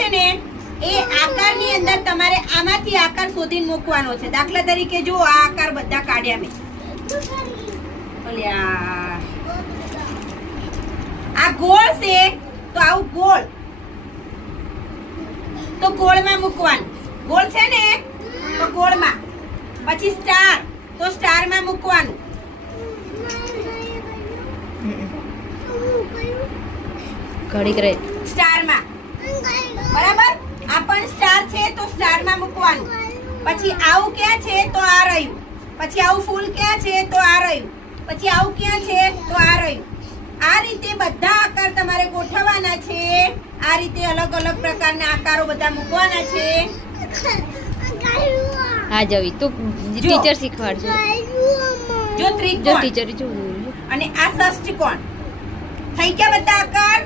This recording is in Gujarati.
આવશે ને એ આકારની અંદર તમારે આમાંથી આકાર શોધીને મૂકવાનો છે. દાખલા તરીકે જો આ આકાર બધા કાઢ્યા મેં. આ ગોળ છે તો આવું ગોળ તો ગોળમાં મૂકવાનું. ગોળ છે ને તો ગોળમાં. પછી સ્ટાર તો સ્ટારમાં મૂકવાનું. ઘડીક રહે સ્ટારમાં. બરાબર. આ પણ સ્ટાર છે તો સ્ટારમાં મૂકવાનું. પછી આવું ક્યાં છે તો આ રહ્યું. પછી આવું ફૂલ ક્યાં છે તો આ રહ્યું. પછી આવું ક્યાં છે તો આ રહ્યું. આ રીતે બધા આકાર તમારે ગોઠવવાના છે. આ રીતે અલગ અલગ પ્રકારના આકારો બધા મૂકવાના છે. હા જવી તું ટીચર શીખવાડજો. જો જો ત્રિકોણ ટીચર જો અને આ ષષ્ઠકોણ થઈ ગયા બધા આકાર.